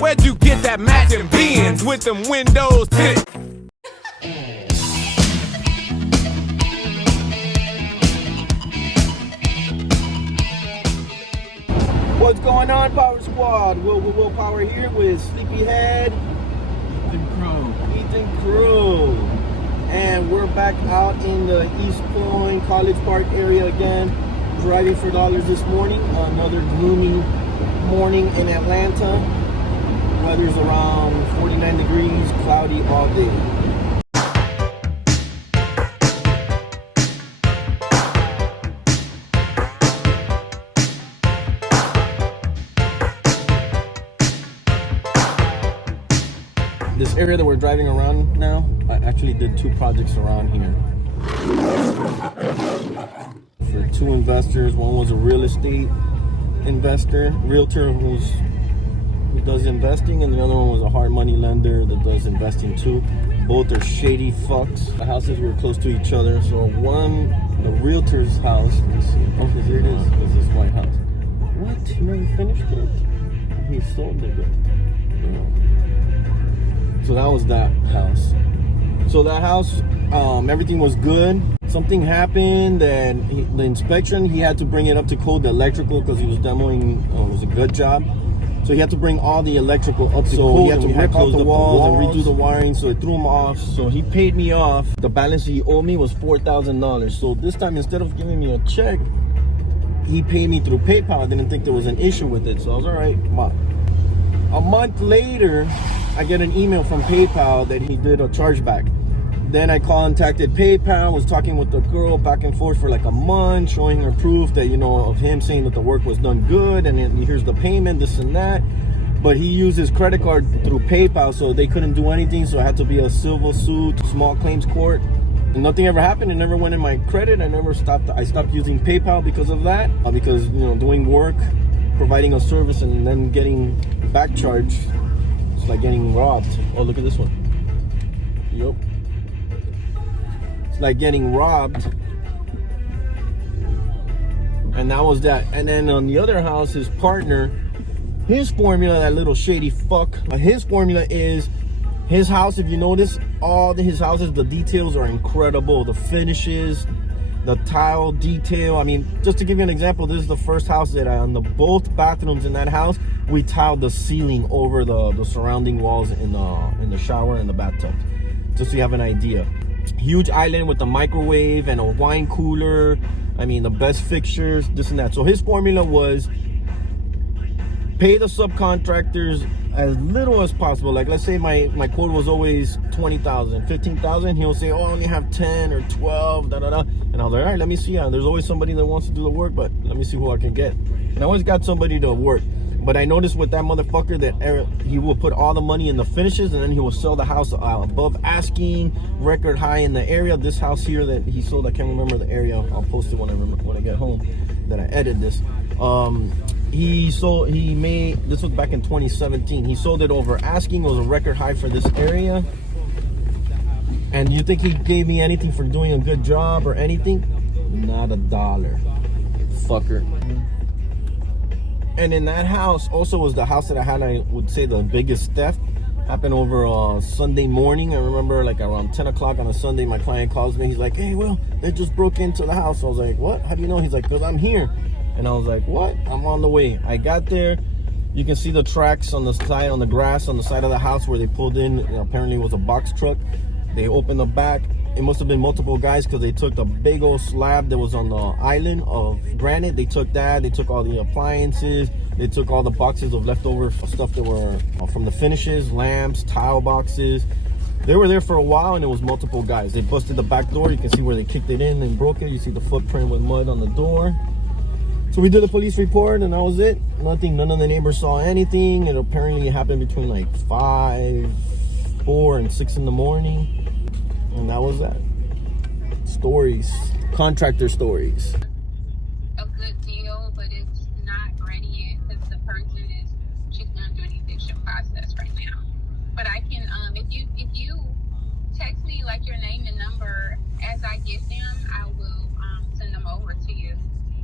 Where'd you get that matching Benz with them windows tinted? What's going on, Power Squad? Will Power here with Sleepyhead, Ethan Crow, and we're back out in the East Point College Park area again, driving for dollars this morning. Another gloomy morning in Atlanta. Weather's around 49 degrees, cloudy all day. This area that we're driving around now, I actually did 2 projects around here for 2 investors. One was a real estate investor, realtor who does investing, and the other one was a hard money lender that does investing too. Both are shady fucks. The houses were close to each other. So one, the realtor's house, let me see. Oh, here it is. It's this white house. What? He never finished it? He sold it. So that was that house. So that house, everything was good. Something happened that the inspection, he had to bring it up to code, the electrical, because he was demoing, it was a good job. So he had to bring all the electrical up to code. He had to rip out the walls and redo the wiring, so it threw him off. So he paid me off. The balance he owed me was $4,000. So this time, instead of giving me a check, he paid me through PayPal. I didn't think there was an issue with it, so I was all right. A month later, I get an email from PayPal that he did a chargeback. Then I contacted PayPal, was talking with the girl back and forth for like a month, showing her proof that, you know, of him saying that the work was done good, and then here's the payment, this and that. But he used his credit card through PayPal, so they couldn't do anything, so I had to be a civil suit, small claims court. And nothing ever happened. It never went in my credit. I stopped using PayPal because of that, because, you know, doing work, providing a service, and then getting back charged, it's like getting robbed. Oh, look at this one. Yep. It's like getting robbed. And that was that. And then on the other house, his partner, his formula, that little shady fuck, his formula is, his house, if you notice, all his houses, the details are incredible. The finishes, the tile detail. I mean, just to give you an example, this is the first house that on both bathrooms in that house, we tiled the ceiling over the surrounding walls in the shower and the bathtub, just so you have an idea. Huge island with a microwave and a wine cooler. I mean, the best fixtures, this and that. So his formula was pay the subcontractors as little as possible. Like, let's say my quote was always 20,000, 15,000. He'll say, oh, I only have 10 or 12, da da da. And I was like, all right, let me see. There's always somebody that wants to do the work, but let me see who I can get. And I always got somebody to work. But I noticed with that motherfucker that he will put all the money in the finishes, and then he will sell the house above asking, record high in the area. This house here that he sold, I can't remember the area. I'll post it when I get home, that I edit this. He made, this was back in 2017. He sold it over asking. It was a record high for this area. And you think he gave me anything for doing a good job or anything? Not a dollar, fucker. And in that house also was the house that I had, I would say, the biggest theft. Happened over Sunday morning. I remember like around 10 o'clock on a Sunday, my client calls me. He's like, hey, Will, they just broke into the house. I was like, what? How do you know? He's like, because I'm here. And I was like, what? I'm on the way. I got there. You can see the tracks on the side, on the grass, on the side of the house where they pulled in. Apparently it was a box truck. They opened the back. It must have been multiple guys, because they took the big old slab that was on the island of granite. They took that. They took all the appliances. They took all the boxes of leftover stuff that were from the finishes, lamps, tile boxes. They were there for a while, and it was multiple guys. They busted the back door. You can see where they kicked it in and broke it. You see the footprint with mud on the door. So we did a police report, and that was it. Nothing. None of the neighbors saw anything. It apparently happened between like 5, 4, and 6 in the morning. And that was that. Stories. Contractor stories. A good deal, but it's not ready yet because the person is just going through the eviction process right now. But I can, if you text me like your name and number as I get them, I will send them over to you.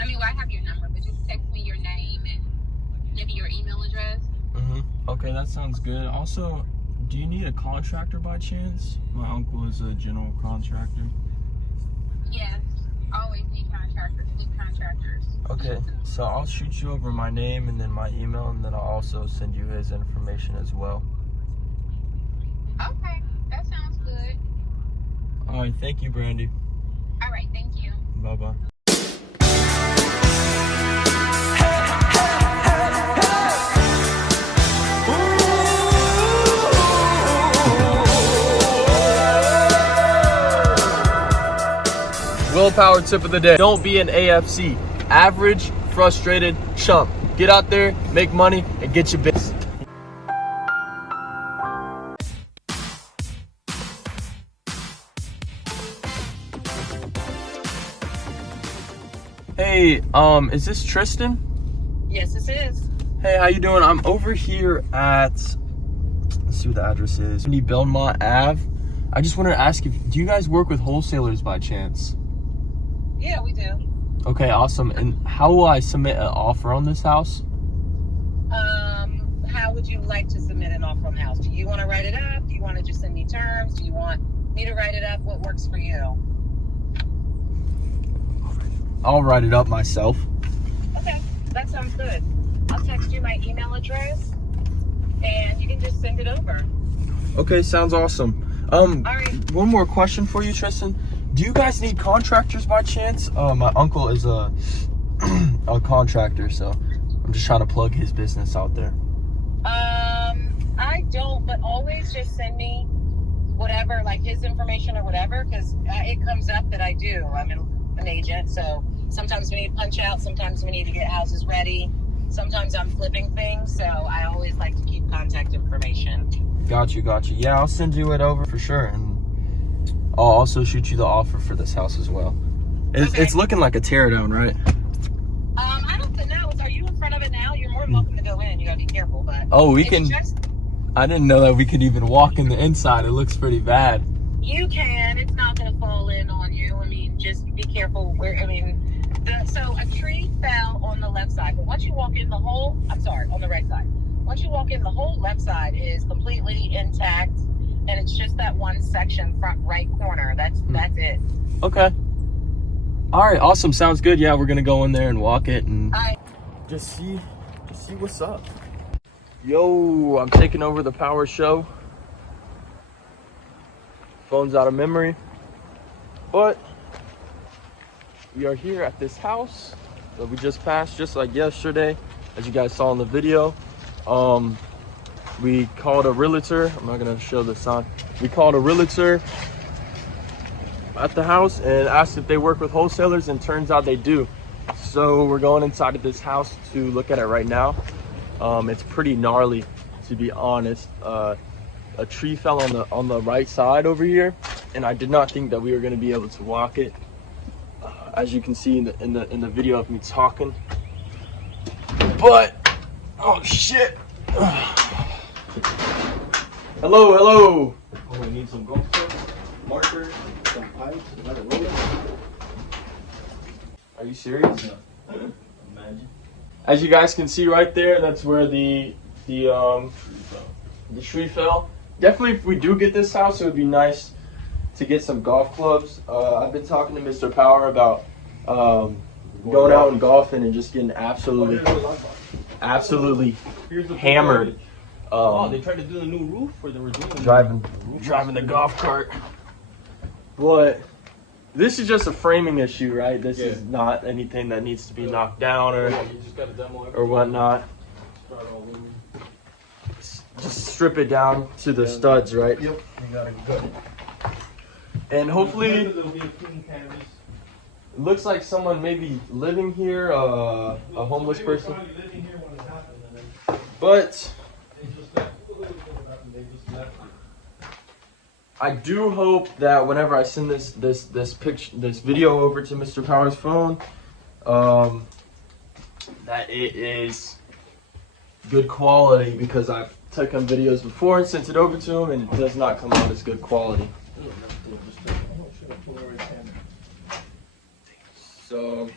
I mean, well, I have your number, but just text me your name and maybe your email address. Okay. Okay, that sounds good. Also, do you need a contractor by chance? My uncle is a general contractor. Yes, always need contractors, good contractors. Okay, so I'll shoot you over my name and then my email, and then I'll also send you his information as well. Okay, that sounds good. All right, thank you, Brandy. All right, thank you. Bye-bye. Willpower tip of the day. Don't be an AFC. Average, frustrated chump. Get out there, make money, and get your business. Hey, is this Tristan? Yes, this is. Hey, how you doing? I'm over here at, let's see what the address is, Belmont Ave. I just wanted to ask you, do you guys work with wholesalers by chance? Yeah, we do. Okay, awesome. And how will I submit an offer on this house? How would you like to submit an offer on the house? Do you want to write it up? Do you want to just send me terms? Do you want me to write it up? What works for you? I'll write it up myself. Okay, that sounds good. I'll text you my email address, and you can just send it over. Okay, sounds awesome. All right. One more question for you, Tristan. Do you guys need contractors by chance? My uncle is a contractor, so I'm just trying to plug his business out there. I don't, but always just send me whatever, like his information or whatever, because it comes up that I do. I'm an agent, so sometimes we need punch out, sometimes we need to get houses ready, sometimes I'm flipping things, so I always like to keep contact information. Got you. Yeah, I'll send you it over for sure, and I'll also shoot you the offer for this house as well. It's looking like a teardown, right? I don't know. Are you in front of it now? You're more than welcome to go in. You gotta be careful, but we can. I didn't know that we could even walk in the inside. It looks pretty bad. You can. It's not gonna fall in on you. I mean, just be careful. So a tree fell on the left side, but once you walk in on the right side. Once you walk in, the whole left side is completely intact, and it's just that one section, front right corner. That's it. Okay. All right, awesome. Sounds good. Yeah, we're gonna go in there and walk it and just see what's up. Yo, I'm taking over the power show. Phone's out of memory, but we are here at this house that we just passed, just like yesterday, as you guys saw in the video. We called a realtor. I'm not gonna show the sign. We called a realtor at the house and asked if they work with wholesalers, and turns out they do. So we're going inside of this house to look at it right now. It's pretty gnarly, to be honest. A tree fell on the right side over here, and I did not think that we were going to be able to walk it. As you can see in the video of me talking. But oh shit! Hello. Oh, we need some golf clubs, markers, some pipes, another roller. Are you serious? No. Imagine. As you guys can see right there, that's where the tree fell. Definitely, if we do get this house, it would be nice to get some golf clubs. I've been talking to Mr. Power about going out and golfing and just getting absolutely hammered. They tried to do the new roof, or they were doing driving the golf cart. But this is just a framing issue, right? This is not anything that needs to be knocked down or whatnot. Just strip it down to the studs, right? Yep. You gotta go. And hopefully, There'll be a clean canvas. it looks like someone may be living here, a homeless person. But I do hope that whenever I send this video over to Mr. Power's phone, that it is good quality, because I've taken videos before and sent it over to him, and it does not come out as good quality. So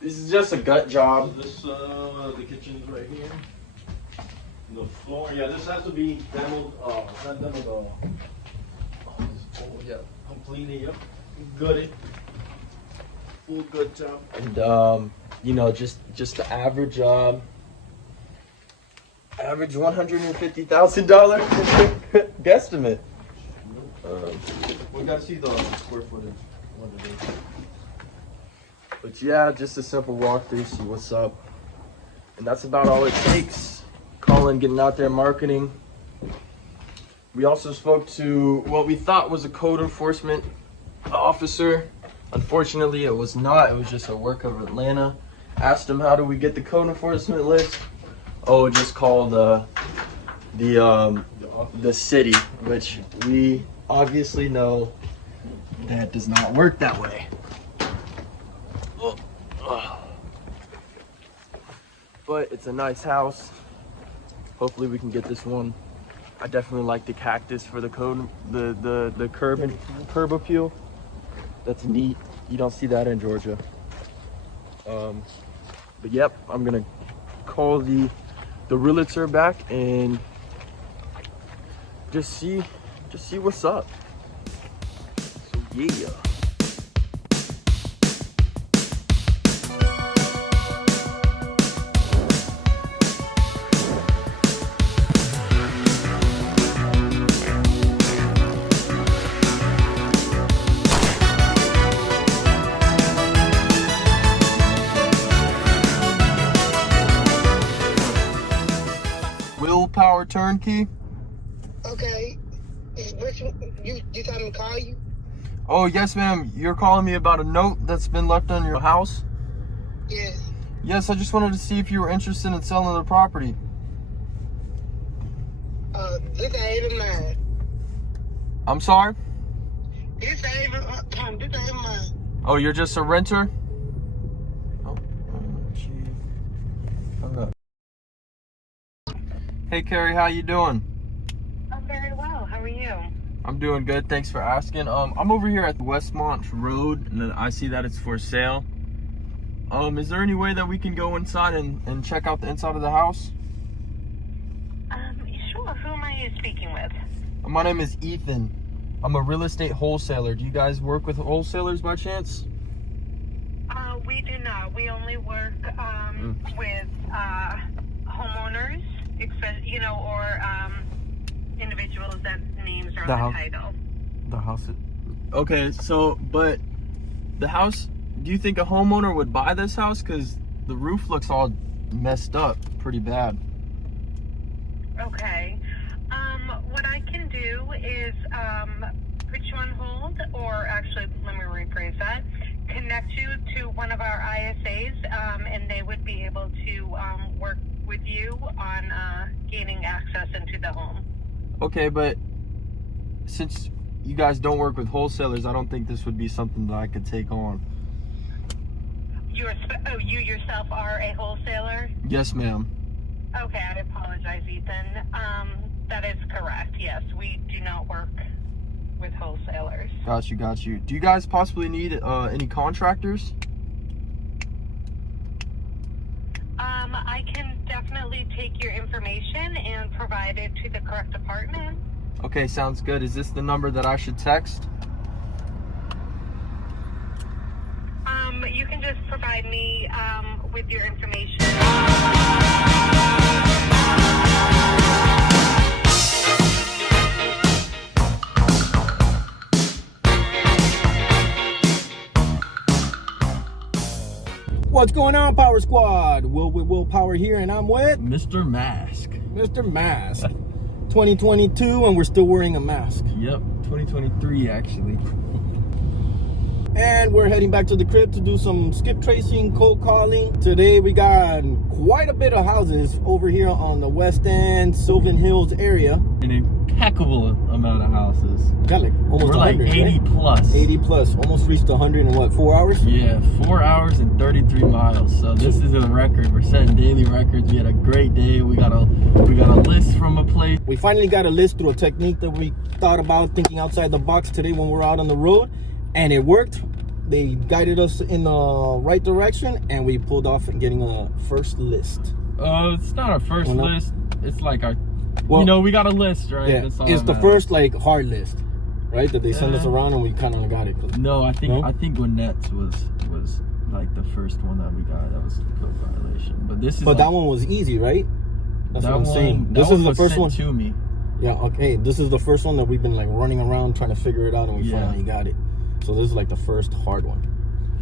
this is just a gut job. The kitchen's right here. The floor, yeah, this has to be demoed, not demoed, yeah, completely, yep, gutted. Full good job. And you know, just the average average $150,000 guesstimate. We gotta see the square footage. What it is. But yeah, just a simple walkthrough, see what's up. And that's about all it takes. Calling, getting out there, marketing. We also spoke to what we thought was a code enforcement officer. Unfortunately, it was not. It was just a work of AtlantA. Asked him, how do we get the code enforcement list? Oh, just call the city, which we obviously know that does not work that way. But it's a nice house. Hopefully we can get this one. I definitely like the cactus for the code, the curb appeal. That's neat. You don't see that in Georgia. But yep, I'm gonna call the realtor back and just see what's up. So yeah. Power turnkey. Okay. Which you told me to call you? Oh yes, ma'am. You're calling me about a note that's been left on your house? Yes. Yes, I just wanted to see if you were interested in selling the property. This ain't even mine. I'm sorry? This ain't even mine. Oh, you're just a renter? Oh, gee. Okay. Hey Carrie, how you doing? I'm very well. How are you? I'm doing good, thanks for asking. I'm over here at Westmont Road, and then I see that it's for sale. Is there any way that we can go inside and check out the inside of the house? Sure. Who am I speaking with? My name is Ethan. I'm a real estate wholesaler. Do you guys work with wholesalers by chance? We do not. We only work with homeowners, or individuals that names are on the title. The house. Okay, so but the house. Do you think a homeowner would buy this house? Because the roof looks all messed up, pretty bad. Okay. What I can do is put you on hold, or actually, let me rephrase that. Connect you to one of our ISAs, and they would be able to work with you on gaining access into the home. Okay, but since you guys don't work with wholesalers, I don't think this would be something that I could take on. You yourself are a wholesaler? Yes, ma'am. Okay, I apologize, Ethan. That is correct. Yes, we do not work with wholesalers. Got you. Do you guys possibly need any contractors? I can definitely take your information and provide it to the correct department. Okay, sounds good. Is this the number that I should text? You can just provide me with your information. What's going on, Power Squad? Will Power here, and I'm with Mr. Mask. Mr. Mask. 2022, and we're still wearing a mask. Yep, 2023 actually. And we're heading back to the crib to do some skip tracing, cold calling. Today we got quite a bit of houses over here on the West End, SylvaN Hills area. An impeccable amount of houses. Got like almost We're like 100, 80 right? plus. 80 plus, almost reached 100 in what, 4 hours? Yeah, 4 hours and 33 miles. So this is a record. We're setting daily records. We had a great day. We got a list from a place. We finally got a list through a technique that we thought about, thinking outside the box today when we're out on the road, and it worked. They guided us in the right direction, and we pulled off getting a first list. It's not our first list. it's like our, Well, you know, we got a list, right? Yeah, That's all it's that the matters. first like hard list, right? That they send us around and we kind of got it. No, I think No? I think Gwinnett's was like the first one that we got. That was the code violation. But this is. But like, that one was easy, right? That's that what I'm saying. that This is the was first sent one. to me. Yeah, okay. This is the first one that we've been like running around trying to figure it out, and we Yeah. finally got it. So this is like the first hard one.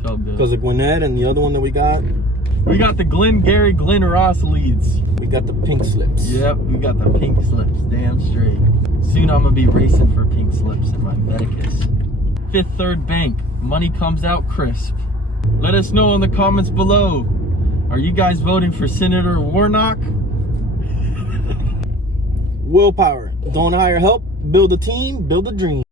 Felt good. Because the Gwinnett and the other one that we got the Glenn Gary, Glenn Ross leads. we got the pink slips. Yep, we got the pink slips, damn straight. Soon I'm gonna be racing for pink slips in my Medicus. Fifth Third Bank, money comes out crisp. Let us know in the comments below. Are you guys voting for Senator Warnock? Willpower. Don't hire help. Build a team. Build a dream.